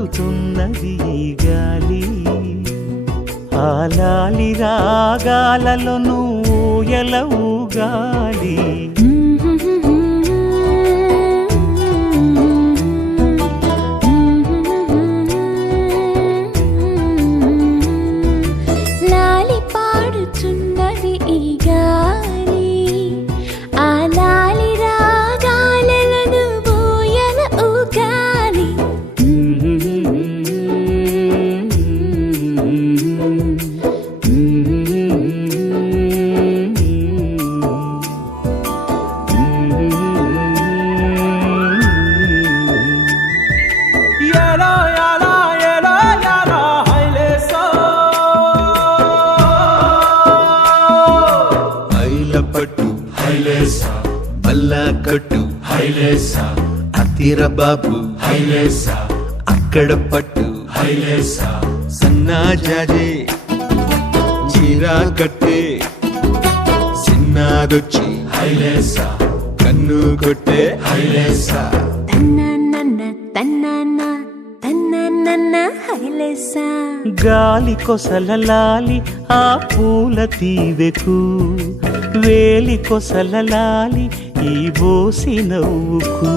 పాడుతున్నది ఈ గాలి, ఆ లాలి రాగాలలో నువ్వు ఎలవుగాలి. కట్టు హైలేసా, అతిర బాబు హైలేసా, అక్కడ పట్టు హైలేసా, సన్నా జాజే చీరా కట్టే, చిన్నాదొచ్చి హైలేసా, కన్ను కొట్టే హైలేసా. గాలి కొసలలాలి ఆ పూల తీవెకు, వేలి కొసలలాలి ఈ బోసి నవ్వుకు,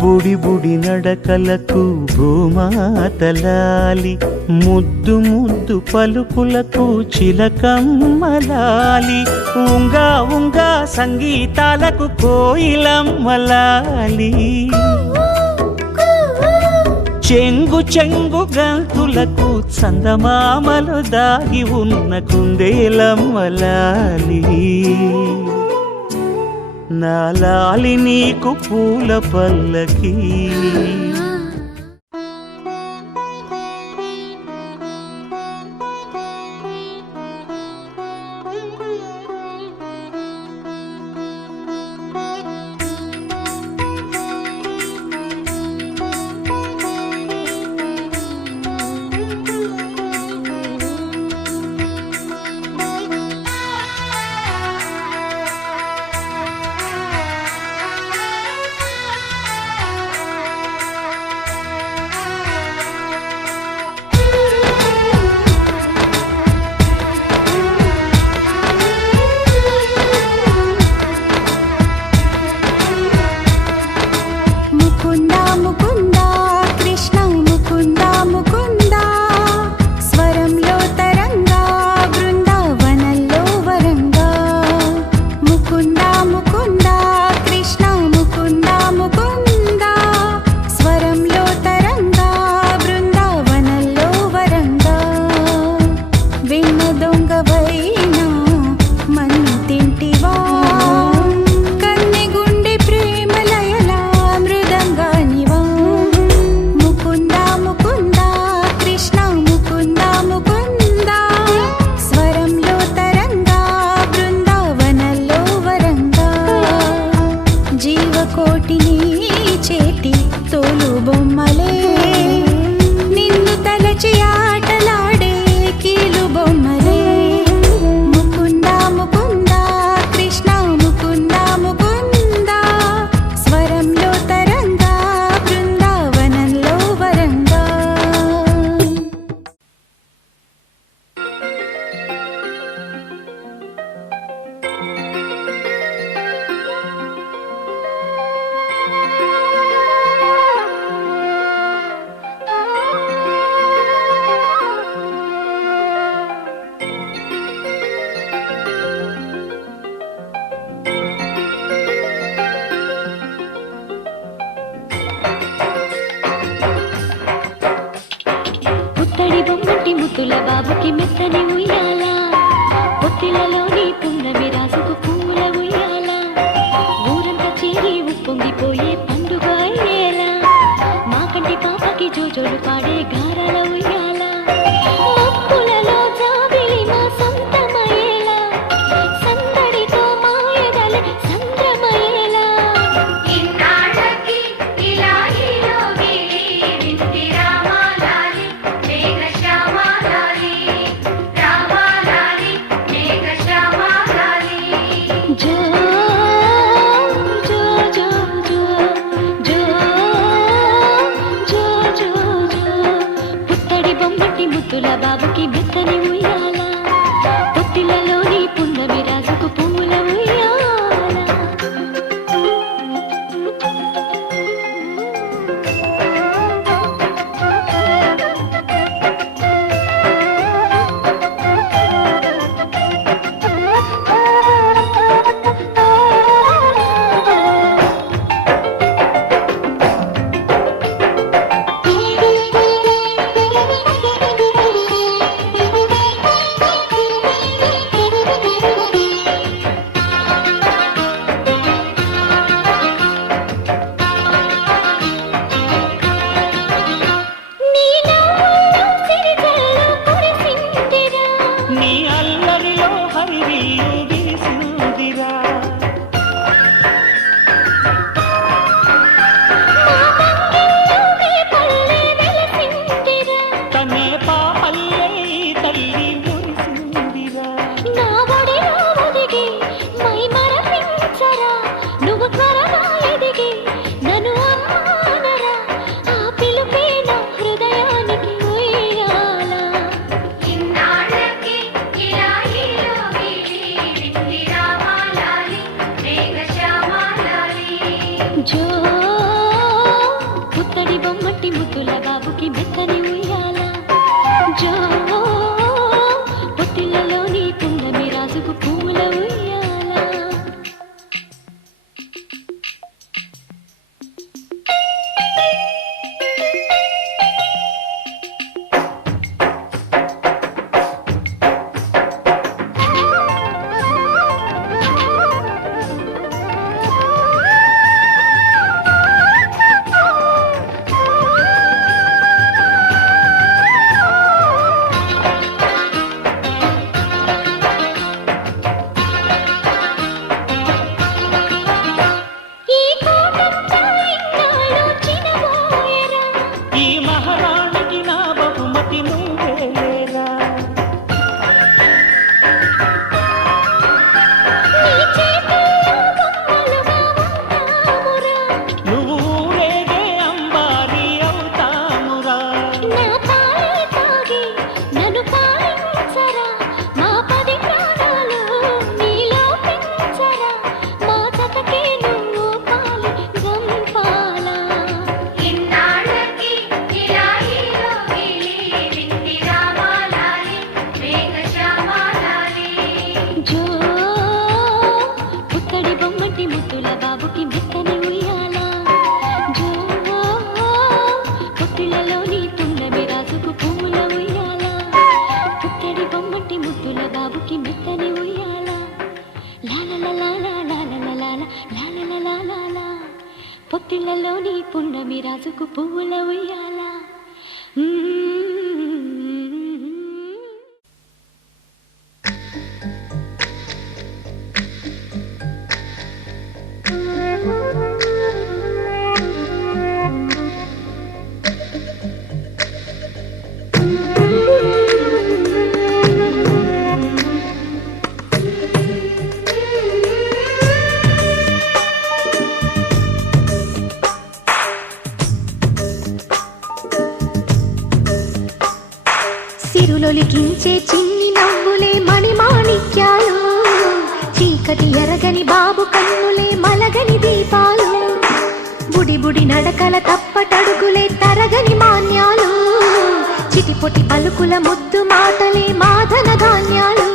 బుడి బుడి నడకలకు భూమాతలాలి, ముద్దు ముద్దు పలుకులకు చిలకమ్మలాలి, ఉంగా ఉంగా సంగీతాలకు కోయిలమ్మలాలి, చెంగు చెంగు గంతులకు చందమామలు దాగి ఉన్న కుందేలమ్మలాలి. నా లాలి నీకు పూల పల్లకి. ముత్తుల బాబుకి మెత్తని ఉయ్యాల, పొత్తిలలోని పున్నమి రాసుకు పూల ఉయ్యాల, ఊరంతా చేరి ఉప్పొంగిపోయే పండుగ అయ్యేలా, మా కంటి పాపకి జోజోలు పాడే గారాల ఉయ్యాల, మప్పులలో జాబిలి మా సొంతమయ్యేలా, సందడితో మాయదలే సంద్రమయ్యేలా. जो ముద్దుల బాబుకి మెత్తని ఉయ్యాల పొత్తిళ్ళలోని పున్నమి రాజుకు పువ్వుల ఉయ్యాల నీ అల్లరిలో హరివిల్లు విరిసిందిరా తనే పాపల్లే ఈ తల్లి మురిసిందిరా నువ్వు త్వరగా ఎదిగి నన్ను అమ్మానరా ఆ పిలుపే నా హృదయానికి ఉయ్యాల ఇన్నాళ్ళకి ఇలా జో పుత్తడి బొమ్మటి ముద్దుల బాబుకి మెత్తని ఉయ్యాల జో పొత్తిళ్ళలోని పున్నమి రాజుకు పువ్వుల ఉయ్యాల ఈ కోపంతో ఇన్నాళ్ళు చినబోయెరా ఈ మహారాణికి నా బహుమతి నువ్వేలేరా నీ చేతుల్లో బొమ్మలుగా ఉంటామురా నువ్వు ఊరేగే అంబారి అవుతామురా నా పాలే తాగి నన్ను పాలించరా మా 10 ప్రాణాలు నీలో పెంచరా మా జతకే నువ్వు పాలి గంపాలా ఇన్నాళ్ళకి ఇలా జో పుత్తడి బొమ్మటి ముద్దుల బాబుకి మెత్తని ఉయ్యాల జో పొత్తిళ్ళలోని పున్నమి రాజుకు పువ్వుల ఉయ్యాల పుత్తడి బొమ్మటి ముద్దుల బాబుకి మెత్తని ఉయ్యాల లాలలలాలా పొత్తిళ్ళలోని పున్నమి రాజుకు పువ్వుల ఉయ్యాల సిరులొలికించే చిన్ని నవ్వులే మణిమాణిక్యాలు చీకటి ఎరగని బాబు కన్నులే మలగని దీపాలు బుడి బుడి నడకల తప్పటడుగులే తరగని మాన్యాలు చిటిపొటి పలుకుల ముద్దు మాటలే మాధన ధాన్యాలు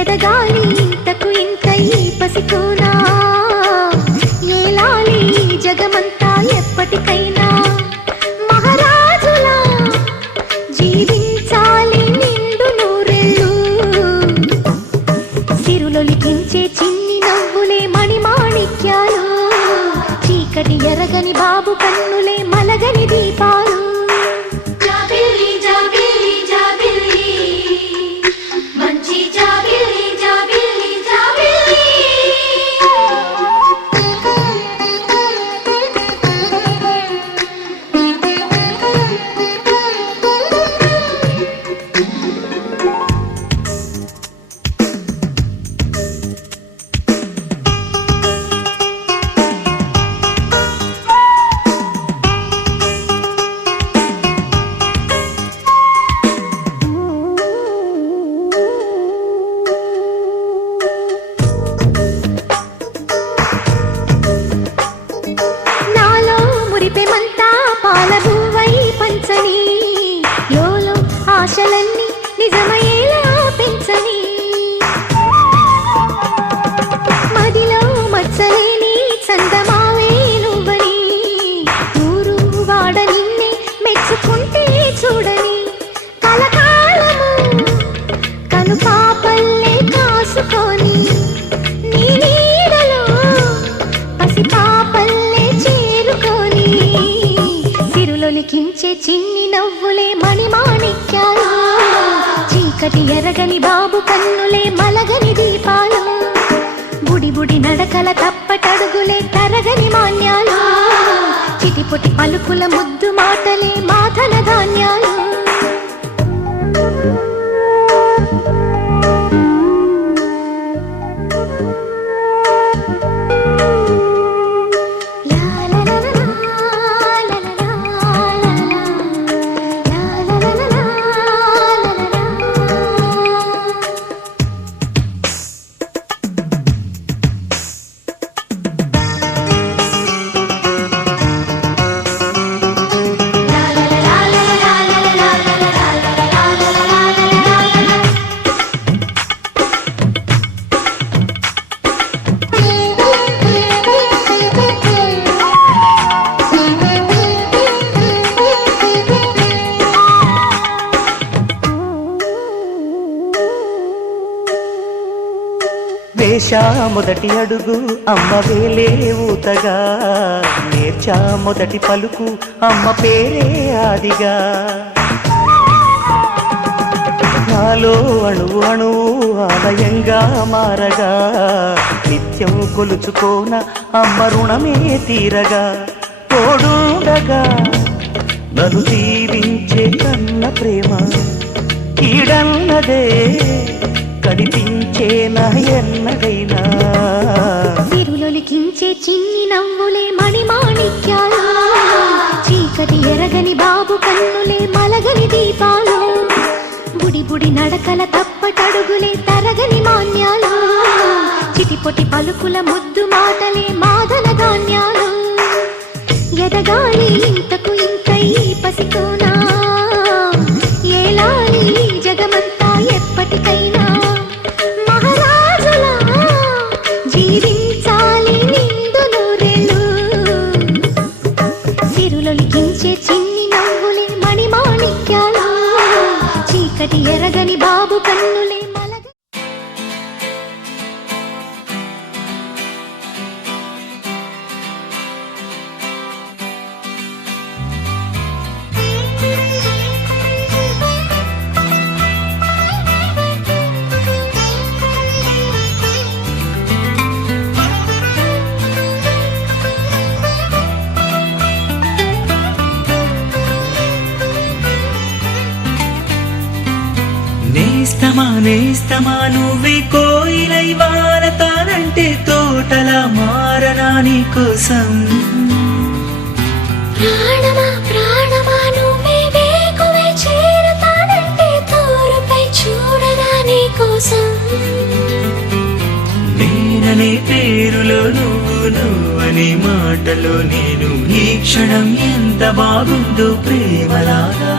ఎదగాలి ఇంతకు ఇంత ఈ పసికోనా ఏలాలి ఈ జగమంతా ఎప్పటికైనా మహారాజులా జీవించాలి నిండు నూరెళ్ళు సిరులొలికించే చిన్ని నవ్వులే మణిమాణిక్యాలు చీకటి ఎరగని బాబు కన్నులే మలగని దీపాలు జాబిల్లి జాబిల్లి జాబిల్లి మంచి జాబిల్లి జాబిల్లి సిరులొలికించే చిన్ని నవ్వులే మణిమాణిక్యాలు చీకటి ఎరగని బాబు కన్నులే మలగని దీపాలు బుడి బుడి నడకల తప్పటడుగులే తరగని మాన్యాలు చిటిపొటి పలుకుల ముద్దు మాటలే మాధన ధాన్యాలు వేశా మొదటి అడుగు అమ్మ వేలే ఊతగా నేర్చా మొదటి పలుకు అమ్మ పేరే ఆదిగా నాలో అణువు అణువు ఆలయంగా మారగా నిత్యం కొలుచుకోన అమ్మ రుణమే తీరగా తోడుండగా నన్ను దీవించే కన్న ప్రేమ ఈడన్నదే కనిపించేనా ఎన్నడైనా సిరులొలికించే చిన్ని నవ్వులే మణిమాణిక్యాలు చీకటి ఎరగని బాబు కన్నులే మలగని దీపాలు బుడి బుడి నడకల తప్పటడుగులే తరగని మాన్యాలు చిటిపొటి పలుకుల ముద్దు మాటలే మాదన ధాన్యాలు ఎదగాలి ఇంతకు ఇంకై పసికోనా ఏలాలి జగమంతా ఎప్పటికైనా జీవించాలి నిండు నూరేళ్ళు సిరులొలికించే చిన్ని నవ్వులే మణిమాణిక్యాలు చీకటి ఎరగని బాబు కన్నులే మలగ నేస్తమా నువ్వే కోయిలై వారతానంటే తోటలా మారనా నీ కోసం ప్రాణమా ప్రాణమా నువ్వే వేకువే చేరతానంటే తోరుపై చూడనా నీ కోసం నేననే పేరులో నువ్వనే మాటలో నేను ఈ క్షణం ఎంత బాగుందో ప్రేమలాగా